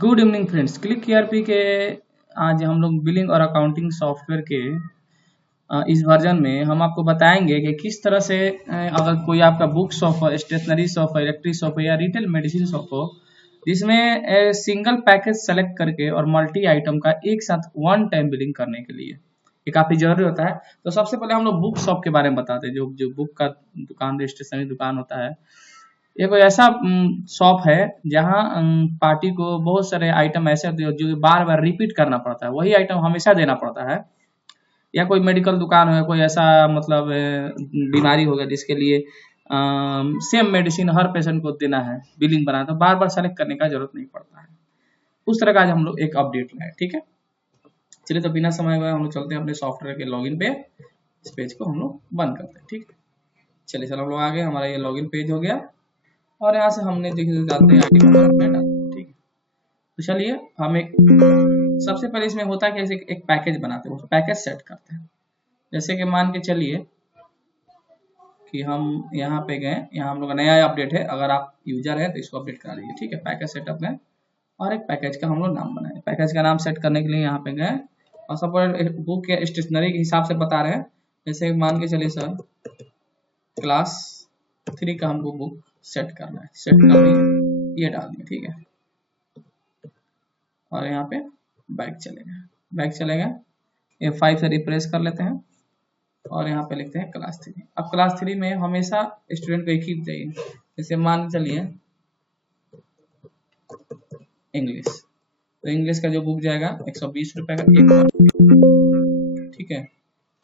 Good evening friends, click ERP के आज हम लोग बिलिंग और अकाउंटिंग सॉफ्टवेयर के इस वर्जन में हम आपको बताएंगे कि किस तरह से अगर कोई आपका बुक शॉप हो, स्टेशनरी शॉप हो, इलेक्ट्रिक शॉप हो या रिटेल मेडिसिन शॉप हो, जिसमें सिंगल पैकेज सेलेक्ट करके और मल्टी आइटम का एक साथ वन टाइम बिलिंग करने के लिए ये काफ़ी जरूरी होता है। तो सबसे पहले हम लोग बुक शॉप के बारे में बताते हैं। जो जो बुक का दुकान, स्टेशनरी दुकान होता है, ये कोई ऐसा शॉप है जहाँ पार्टी को बहुत सारे आइटम ऐसे होते हैं जो बार बार रिपीट करना पड़ता है, वही आइटम हमेशा देना पड़ता है। या कोई मेडिकल दुकान हो, कोई ऐसा मतलब बीमारी हो गया जिसके लिए सेम मेडिसिन हर पेशेंट को देना है, बिलिंग बनाना, तो बार बार सेलेक्ट करने का जरूरत नहीं पड़ता है। उस तरह का आज हम लोग एक अपडेट लाए, ठीक है। चलिए, तो बिना समय हुए हम लोग चलते हैं अपने सॉफ्टवेयर के लॉगिन पे। इस पेज को हम लोग बंद करते हैं, ठीक है। चलिए सर, हम लोग आ गए, हमारा ये लॉगिन पेज हो गया और यहाँ से हमने देखिए जाते हैं आईडी नंबर अपना डालते, ठीक है। तो चलिए, हम एक सबसे पहले इसमें होता है कि ऐसे एक पैकेज बनाते हैं, पैकेज सेट करते हैं। जैसे कि मान के चलिए कि हम यहाँ पे गए, यहाँ हम लोग का नया अपडेट है, अगर आप यूजर है तो इसको अपडेट करा लीजिए, ठीक है। पैकेज सेटअप गए और एक पैकेज का हम लोग नाम बनाए। पैकेज का नाम सेट करने के लिए यहाँ पे गए और सपोज बुक या स्टेशनरी के हिसाब से बता रहे हैं। जैसे मान के चलिए सर, क्लास 3 का हमको बुक सेट करना है, सेट कर दिए, ये डाल दिए, ठीक है। और यहाँ पे बैक चलेगा, बैक चलेगा, F5 से रिप्रेस कर लेते हैं और यहाँ पे लिखते हैं क्लास 3। अब क्लास 3 में हमेशा स्टूडेंट को एक ही चाहिए। जैसे मान के चलिए इंग्लिश, तो इंग्लिश का जो बुक जाएगा 120 रुपए का एक बार, ठीक है।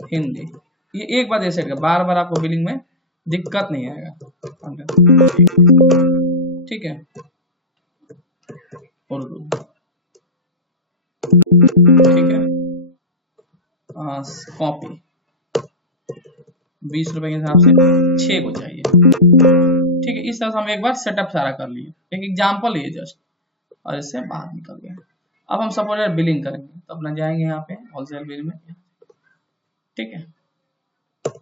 हिंदी, ये एक बार जैसे बार बार आपको बिलिंग में दिक्कत नहीं आएगा, ठीक है। उर्दू, ठीक है। कॉपी 20 रुपए के हिसाब से 6 को चाहिए, ठीक है। इस तरह से हम एक बार सेटअप सारा कर लिए, एक एग्जांपल है जस्ट, और इससे बाहर निकल गया। अब हम सपोज बिलिंग करेंगे तो अपना जाएंगे यहाँ पे होलसेल बिल में, ठीक है।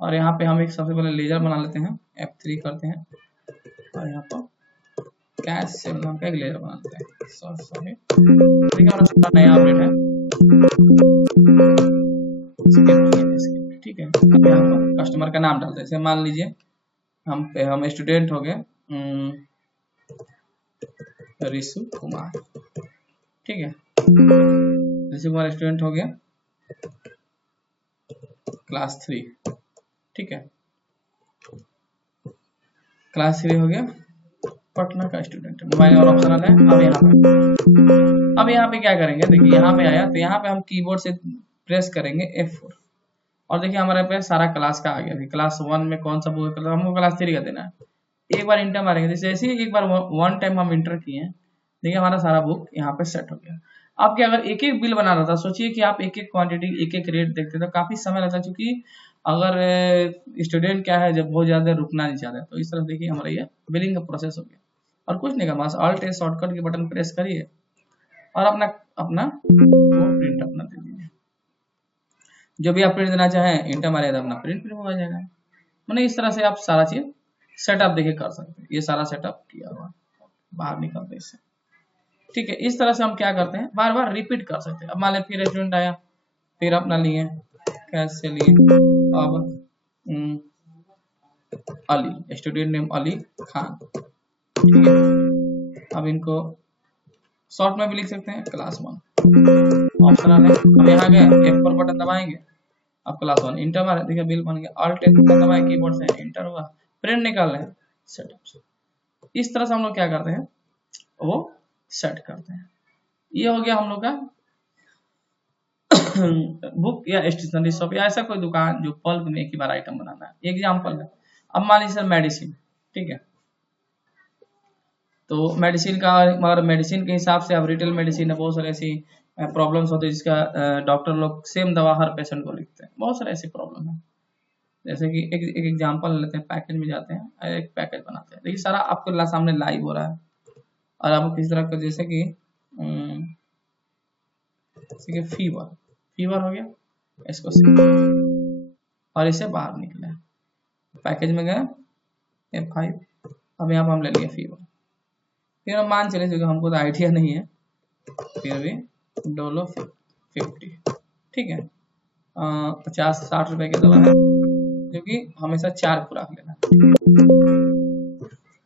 और यहाँ पे हम एक सबसे पहले लेजर बना लेते हैं, F3 करते हैं और यहाँ पर कैश से नाम का एक लेजर बना लेते हैं। सॉरी, ठीक है, हमारा नया अपडेट है, ठीक है। अब यहाँ पर कस्टमर का नाम डालते हैं। जैसे मान लीजिए हम स्टूडेंट हो गए ऋषु कुमार, ठीक है। ऋषु कुमार स्टूडेंट हो गया क्लास 3, ठीक है। क्लास 3 हो गया, पटना का स्टूडेंट, मोबाइल और ऑप्शनल है। अब यहाँ पे क्या करेंगे, देखिए यहाँ पे आया तो यहाँ पे हम कीबोर्ड से प्रेस करेंगे F4 और देखिए हमारे पे सारा क्लास का आ गया। क्लास 1 में कौन सा बुक है, हमको क्लास 3 का देना है। एक बार इंटर मारेंगे, जैसे ही एक बार वन टाइम हम इंटर किए, देखिए हमारा सारा बुक यहाँ पे सेट हो गया। आपके अगर एक एक बिल बना रहा था, सोचिए कि आप एक एक क्वांटिटी एक एक रेट देखते तो काफी समय लगता, क्योंकि अगर स्टूडेंट क्या है, जब बहुत ज्यादा रुकना नहीं चाहते, तो इस तरह देखिए हमारा ये बिलिंग का प्रोसेस हो गया। और कुछ नहीं करना, बस ऑल्ट शॉर्टकट के बटन प्रेस करिए और अपना अपना प्रिंट अपना दे दीजिए। जो भी आप प्रिंट देना चाहें इंटर मारिए तो अपना प्रिंट प्रिंट हो जाएगा। मैंने इस तरह से आप सारा चीज सेटअप देखिए कर सकते हैं। ये सारा सेटअप किया हुआ, बाहर निकलते इससे, ठीक है। इस तरह से हम क्या करते हैं, बार बार रिपीट कर सकते हैं। अब मान लें फिर स्टूडेंट आया, फिर अपना लिए कैसे लिए, अब अली, स्टूडेंट नेम अली खान, ठीक है। अब इनको शॉर्ट में भी लिख सकते हैं क्लास 1, ऑप्शनल है। अब यहाँ गए F4 बटन दबाएंगे, अब क्लास 1 इंटर मारे, देखिए बिल बन गया। ऑल्ट दबाए कीबोर्ड से, इंटर हुआ, प्रिंट निकाल रहे हैं, सेटअप से। इस तरह से हम लोग क्या करते हैं, वो सेट करते हैं। ये हो गया हम लोग का बुक या स्टेशनरी शॉप या ऐसा कोई दुकान जो बल्क में एक ही बार आइटम बनाना है, एग्जांपल है। अब मान लीजिए मेडिसिन, ठीक है। तो मेडिसिन का, मगर मेडिसिन के हिसाब से अब रिटेल मेडिसिन है, बहुत सारे ऐसी प्रॉब्लम्स होते हैं जिसका डॉक्टर लोग सेम दवा हर पेशेंट को लिखते हैं, बहुत सारे ऐसी प्रॉब्लम है। जैसे कि एक एग्जांपल लेते हैं, पैकेज में जाते हैं, एक पैकेज बनाते हैं, देखिए सारा आपको सामने लाइव हो रहा है। और आपको किस तरह का, जैसे कि फीवर हो गया, इसको और इसे बाहर निकले, पैकेज में गए F5, अब यहाँ पर हम ले लिए फीवर। फिर हम मान चले, क्योंकि हमको तो आइडिया नहीं है, फिर भी डोलो 50, ठीक है। 50-60 रुपए की दवा है, जो कि हमेशा 4 खुराक लेना है।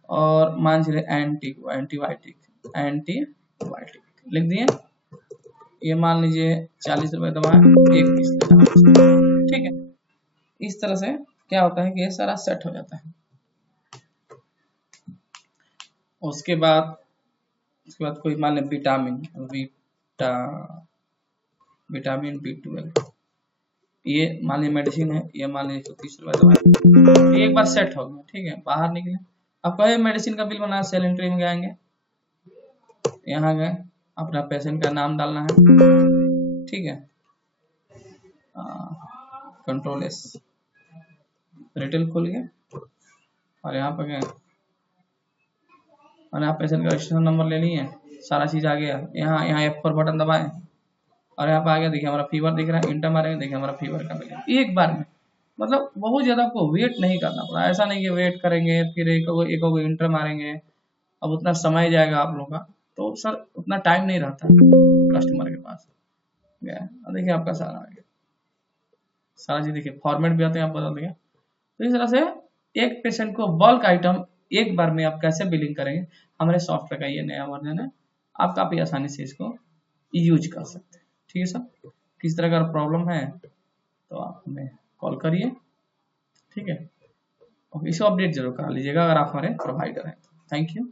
और मान चलिए एंटीबायोटिक लिख दिए। ये मान लीजिए 40 रुपए दवा है, 1 पीस लेना है, ठीक है। इस तरह से क्या होता है कि ये सारा सेट हो जाता है। उसके बाद कोई मान लें विटामिन B12, ये मान लीजिए मेडिसिन है, ये मान लीजिए 130 रुपए दवा है। एक बार सेट हो गया, ठीक है। बाहर निकले, अब कहे मेडिसिन का बिल बनाया, सेल एंट्री में जाएंगे, यहाँ गए, अपना पेशेंट का नाम डालना है, ठीक है। कंट्रोल एस, रिटेल खोल गया और यहाँ पर गए और यहाँ पेशेंट का रजिस्ट्रेशन नंबर ले लिए, सारा चीज आ गया। यहाँ F4 बटन दबाएं और यहाँ पे आ गया, देखिए हमारा फीवर दिख रहा है, इंटर मारेंगे, देखिए हमारा फीवर का बिल एक बार में। मतलब बहुत ज्यादा आपको वेट नहीं करना पड़ा, ऐसा नहीं कि वेट करेंगे फिर एक इंटर मारेंगे, अब उतना समय जाएगा आप लोग का, तो सर उतना टाइम नहीं रहता कस्टमर के पास। देखिए आपका सारा आ गया, सारा चीज देखिए, फॉर्मेट भी आते हैं, आप बता देंगे। तो इस तरह से एक पेशेंट को बल्क आइटम एक बार में आप कैसे बिलिंग करेंगे, हमारे सॉफ्टवेयर का ये नया वर्जन है, आप काफी आसानी से इसको यूज कर सकते हैं, ठीक है सर। किस तरह का प्रॉब्लम है तो आप हमें कॉल करिए, ठीक है। और इसे अपडेट जरूर करा लीजिएगा अगर आप हमारे प्रोवाइडर हैं। Thank you.